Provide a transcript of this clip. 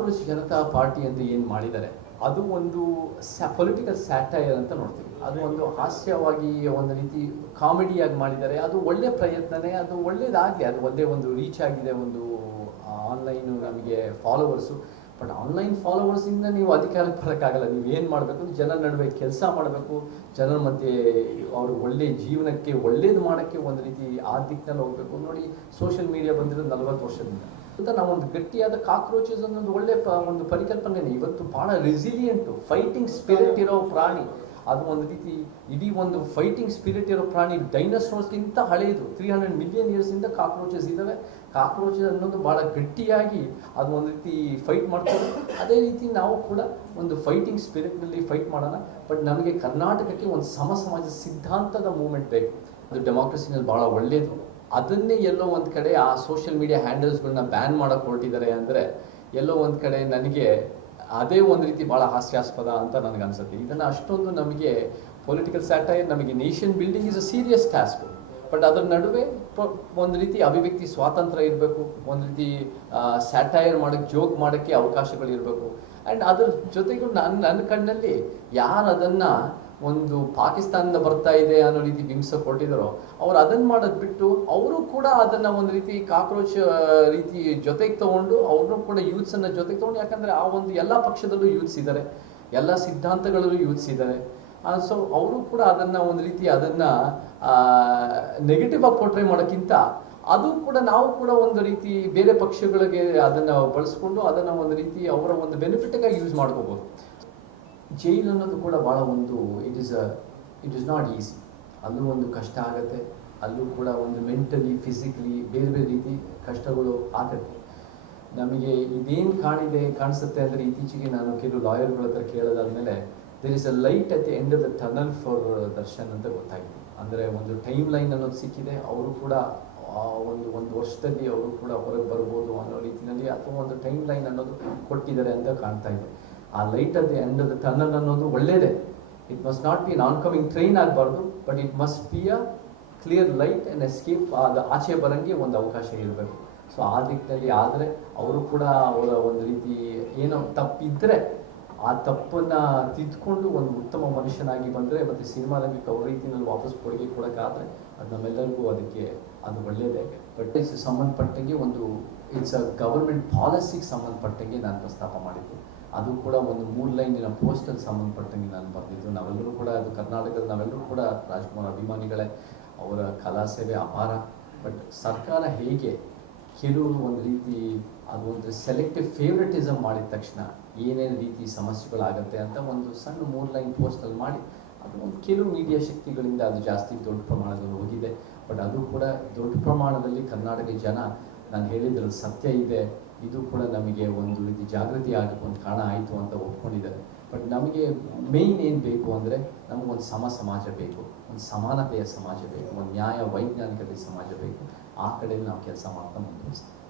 Cockroach Janata party ಅಂತ ಏನು ಮಾಡಿದ್ದಾರೆ ಅದು ಒಂದು ಪೊಲಿಟಿಕಲ್ ಸ್ಯಾಟೈರ್ ಅಂತ ನೋಡ್ತೀವಿ. ಅದು ಒಂದು ಹಾಸ್ಯವಾಗಿ ಒಂದು ರೀತಿ ಕಾಮಿಡಿಯಾಗಿ ಮಾಡಿದ್ದಾರೆ. ಅದು ಒಳ್ಳೆ ಪ್ರಯತ್ನನೇ, ಅದು ಒಳ್ಳೇದಾಗಲಿ, ಅದು ಒಂದೇ ಒಂದು ರೀಚ್ ಆಗಿದೆ, ಒಂದು ಆನ್ಲೈನು ನಮಗೆ ಫಾಲೋವರ್ಸು. ಬಟ್ ಆನ್ಲೈನ್ ಫಾಲೋವರ್ಸಿಂದ ನೀವು ಅಧಿಕಾರಕ್ಕೆ ಬರೋಕ್ಕಾಗಲ್ಲ. ನೀವು ಏನು ಮಾಡಬೇಕು, ಜನರ ನಡುವೆ ಕೆಲಸ ಮಾಡಬೇಕು, ಜನರ ಮಧ್ಯೆ ಅವರು ಒಳ್ಳೆ ಜೀವನಕ್ಕೆ ಒಳ್ಳೇದು ಮಾಡೋಕ್ಕೆ ಒಂದು ರೀತಿ ಆ ದಿಕ್ಕಿನಲ್ಲಿ ಹೋಗಬೇಕು. ನೋಡಿ, ಸೋಷಿಯಲ್ ಮೀಡಿಯಾ ಬಂದಿರೋದು 40 ವರ್ಷದಿಂದ ಅಂತ ನಾವೊಂದು ಗಟ್ಟಿಯಾದ ಕಾಕ್ರೋಚಸ್ ಅನ್ನೋದು ಒಳ್ಳೆ ಒಂದು ಪರಿಕಲ್ಪನೆ. ಇವತ್ತು ಭಾಳ ರೆಸಿಲಿಯೆಂಟು ಫೈಟಿಂಗ್ ಸ್ಪಿರಿಟ್ ಇರೋ ಪ್ರಾಣಿ. ಅದು ಒಂದು ರೀತಿ ಇಡೀ ಒಂದು ಫೈಟಿಂಗ್ ಸ್ಪಿರಿಟ್ ಇರೋ ಪ್ರಾಣಿ. ಡೈನೋಸಾರ್ಸ್ಗಿಂತ ಹಳೆಯದು, 300 ಮಿಲಿಯನ್ ಇಯರ್ಸಿಂದ ಕಾಕ್ರೋಚಸ್ ಇದ್ದಾವೆ. ಕಾಕ್ರೋಚಸ್ ಅನ್ನೋದು ಭಾಳ ಗಟ್ಟಿಯಾಗಿ ಅದು ಒಂದು ರೀತಿ ಫೈಟ್ ಮಾಡ್ತಾರೆ. ಅದೇ ರೀತಿ ನಾವು ಕೂಡ ಒಂದು ಫೈಟಿಂಗ್ ಸ್ಪಿರಿಟ್ನಲ್ಲಿ ಫೈಟ್ ಮಾಡೋಣ. ಬಟ್ ನಮಗೆ ಕರ್ನಾಟಕಕ್ಕೆ ಒಂದು ಸಮಾಜ ಸಿದ್ಧಾಂತದ ಮೂವ್ಮೆಂಟ್ ಬೇಕು. ಅದು ಡೆಮಾಕ್ರಸಿನಲ್ಲಿ ಭಾಳ ಒಳ್ಳೆಯದು. ಅದನ್ನೇ ಎಲ್ಲೋ ಒಂದು ಕಡೆ ಆ ಸೋಷಿಯಲ್ ಮೀಡಿಯಾ ಹ್ಯಾಂಡಲ್ಸ್ಗಳನ್ನ ಬ್ಯಾನ್ ಮಾಡೋಕ್ಕೆ ಹೊರಟಿದ್ದಾರೆ ಅಂದರೆ ಎಲ್ಲೋ ಒಂದು ಕಡೆ ನನಗೆ ಅದೇ ಒಂದು ರೀತಿ ಭಾಳ ಹಾಸ್ಯಾಸ್ಪದ ಅಂತ ನನಗೆ ಅನ್ಸುತ್ತೆ. ಇದನ್ನು ಅಷ್ಟೊಂದು ನಮಗೆ ಪೊಲಿಟಿಕಲ್ ಸ್ಯಾಟೈರ್, ನಮಗೆ nation building is a serious task. But ಅದರ ನಡುವೆ ಒಂದು ರೀತಿ ಅಭಿವ್ಯಕ್ತಿ ಸ್ವಾತಂತ್ರ್ಯ ಇರಬೇಕು, ಒಂದು ರೀತಿ ಸ್ಯಾಟೈರ್ ಮಾಡೋಕ್ಕೆ, ಜೋಕ್ ಮಾಡೋಕ್ಕೆ ಅವಕಾಶಗಳಿರಬೇಕು. ಆ್ಯಂಡ್ ಅದ್ರ ಜೊತೆಗೂ ನನ್ನ ಕಣ್ಣಲ್ಲಿ ಯಾರು ಅದನ್ನು ಒಂದು ಪಾಕಿಸ್ತಾನದಿಂದ ಬರ್ತಾ ಇದೆ ಅನ್ನೋ ರೀತಿ ಬಿಂಬಿಸ ಕೊಟ್ಟಿದ್ದಾರೋ ಅವ್ರು ಅದನ್ನು ಮಾಡೋದು ಬಿಟ್ಟು ಅವರು ಕೂಡ ಅದನ್ನು ಒಂದು ರೀತಿ ಕಾಕ್ರೋಚ್ ರೀತಿ ಜೊತೆಗೆ ತೊಗೊಂಡು ಅವ್ರನ್ನೂ ಕೂಡ ಯೂತ್ಸನ್ನು ಜೊತೆಗೆ ತೊಗೊಂಡು, ಯಾಕಂದರೆ ಆ ಒಂದು ಎಲ್ಲ ಪಕ್ಷದಲ್ಲೂ ಯೂತ್ಸ್ ಇದ್ದಾರೆ, ಎಲ್ಲ ಸಿದ್ಧಾಂತಗಳಲ್ಲೂ ಯೂತ್ಸ್ ಇದ್ದಾರೆ. ಸೊ ಅವರು ಕೂಡ ಅದನ್ನು ಒಂದು ರೀತಿ ಅದನ್ನು ನೆಗೆಟಿವ್ ಆಗಿ ಪೋರ್ಟ್ರೇ ಮಾಡೋಕ್ಕಿಂತ ಅದು ಕೂಡ ನಾವು ಕೂಡ ಒಂದು ರೀತಿ ಬೇರೆ ಪಕ್ಷಗಳಿಗೆ ಅದನ್ನು ಬಳಸ್ಕೊಂಡು ಅದನ್ನು ಒಂದು ರೀತಿ ಅವರ ಒಂದು ಬೆನಿಫಿಟ್ಗಾಗಿ ಯೂಸ್ ಮಾಡ್ಕೋಬೋದು. ಜೈಲ್ ಅನ್ನೋದು ಕೂಡ ಭಾಳ ಒಂದು ಇಟ್ ಇಸ್ ನಾಟ್ ಈಸಿ. ಅಲ್ಲೂ ಒಂದು ಕಷ್ಟ ಆಗುತ್ತೆ, ಅಲ್ಲೂ ಕೂಡ ಒಂದು ಮೆಂಟಲಿ ಫಿಸಿಕಲಿ ಬೇರೆ ಬೇರೆ ರೀತಿ ಕಷ್ಟಗಳು ಆಗುತ್ತೆ. ನಮಗೆ ಇದೇನು ಕಾಣಿಸುತ್ತೆ ಅಂದರೆ ಇತ್ತೀಚೆಗೆ ನಾನು ಕೆಲವು ಲಾಯರ್ಗಳ ಹತ್ರ ಕೇಳೋದಾದ್ಮೇಲೆ there is a light at the end of the tunnel for Darshan ಅಂತ ಗೊತ್ತಾಗಿದೆ. ಅಂದರೆ ಒಂದು ಟೈಮ್ ಲೈನ್ ಅನ್ನೋದು ಸಿಕ್ಕಿದೆ. ಅವರು ಕೂಡ ಒಂದು ವರ್ಷದಲ್ಲಿ ಅವರು ಕೂಡ ಹೊರಗೆ ಬರ್ಬೋದು ಅನ್ನೋ ರೀತಿಯಲ್ಲಿ ಅಥವಾ ಒಂದು ಟೈಮ್ ಲೈನ್ ಅನ್ನೋದು ಕೊಟ್ಟಿದ್ದಾರೆ ಅಂತ ಕಾಣ್ತಾ ಇದೆ. ಆ light at the end of the tunnel ಅನ್ನೋದು ಒಳ್ಳೆಯದೇ. It must not be non coming train ಆಗಬಾರ್ದು, but it must be a clear light and escape. ಅದು ಆಚೆ ಬರೋಂಗೆ ಒಂದು ಅವಕಾಶ ಇರಬೇಕು. ಸೊ ಆ ದಿಕ್ಕಿನಲ್ಲಿ ಆದರೆ ಅವರು ಕೂಡ ಅವರ ಒಂದು ರೀತಿ ಏನೋ ತಪ್ಪಿದ್ದರೆ ಆ ತಪ್ಪನ್ನು ತಿದ್ದುಕೊಂಡು ಒಂದು ಉತ್ತಮ ಮನುಷ್ಯನಾಗಿ ಬಂದರೆ ಮತ್ತು ಸಿನಿಮಾ ರಂಗಕ್ಕೆ ಅವ್ರ ರೀತಿಯಲ್ಲಿ ವಾಪಸ್ ಕೊಡುಗೆ ಕೊಡೋಕ್ಕಾದರೆ ಅದು ನಮ್ಮೆಲ್ಲರಿಗೂ ಅದಕ್ಕೆ ಅದು ಒಳ್ಳೆಯದೇ. ಬಟ್ ಸಂಬಂಧಪಟ್ಟಂಗೆ ಒಂದು ಇಟ್ಸ್ ಅ ಗವರ್ಮೆಂಟ್ ಪಾಲಿಸಿಗೆ ಸಂಬಂಧಪಟ್ಟಂಗೆ ನಾನು ಪ್ರಸ್ತಾಪ ಮಾಡಿದ್ದು. ಅದು ಕೂಡ ಒಂದು 3 ಲೈನಿನ ಪೋಸ್ಟಲ್ಲಿ ಸಂಬಂಧಪಟ್ಟಂಗೆ ನಾನು ಬರೆದಿದ್ದು. ನಾವೆಲ್ಲರೂ ಕೂಡ ಅದು ಕರ್ನಾಟಕದ ನಾವೆಲ್ಲರೂ ಕೂಡ ರಾಜ್ಕುಮಾರ್ ಅಭಿಮಾನಿಗಳೇ. ಅವರ ಕಲಾ ಸೇವೆ ಅಪಾರ. ಬಟ್ ಸರ್ಕಾರ ಹೇಗೆ ಕೆಲವರು ಒಂದು ರೀತಿ ಅದು ಒಂದು ಸೆಲೆಕ್ಟಿವ್ ಫೇವ್ರೆಟಿಸಮ್ ಮಾಡಿದ ತಕ್ಷಣ ಏನೇನು ರೀತಿ ಸಮಸ್ಯೆಗಳಾಗುತ್ತೆ ಅಂತ ಒಂದು ಸಣ್ಣ 3 ಲೈನ್ ಪೋಸ್ಟಲ್ಲಿ ಮಾಡಿ ಅದು ಒಂದು ಕೆಲವು ಮೀಡಿಯಾ ಶಕ್ತಿಗಳಿಂದ ಅದು ಜಾಸ್ತಿ ದೊಡ್ಡ ಪ್ರಮಾಣದಲ್ಲಿ ಹೋಗಿದೆ. ಬಟ್ ಅದು ಕೂಡ ದೊಡ್ಡ ಪ್ರಮಾಣದಲ್ಲಿ ಕರ್ನಾಟಕ ಜನ ನಾನು ಹೇಳಿದ್ರಲ್ಲಿ ಸತ್ಯ ಇದೆ, ಇದು ಕೂಡ ನಮಗೆ ಒಂದು ರೀತಿ ಜಾಗೃತಿ ಆಗಕ್ಕೆ ಒಂದು ಕಾರಣ ಆಯಿತು ಅಂತ ಒಪ್ಕೊಂಡಿದ್ದಾರೆ. ಬಟ್ ನಮಗೆ ಮೇಯ್ನ್ ಏನು ಬೇಕು ಅಂದರೆ ನಮಗೊಂದು ಸಮಾಜ ಬೇಕು, ಒಂದು ಸಮಾನತೆಯ ಸಮಾಜ ಬೇಕು, ಒಂದು ನ್ಯಾಯ ವೈಜ್ಞಾನಿಕತೆ ಸಮಾಜ ಬೇಕು. ಆ ಕಡೆಯಲ್ಲಿ ನಾವು ಕೆಲಸ ಮಾಡ್ತಾ ಮುಂದುವರಿಸ್ತೀವಿ.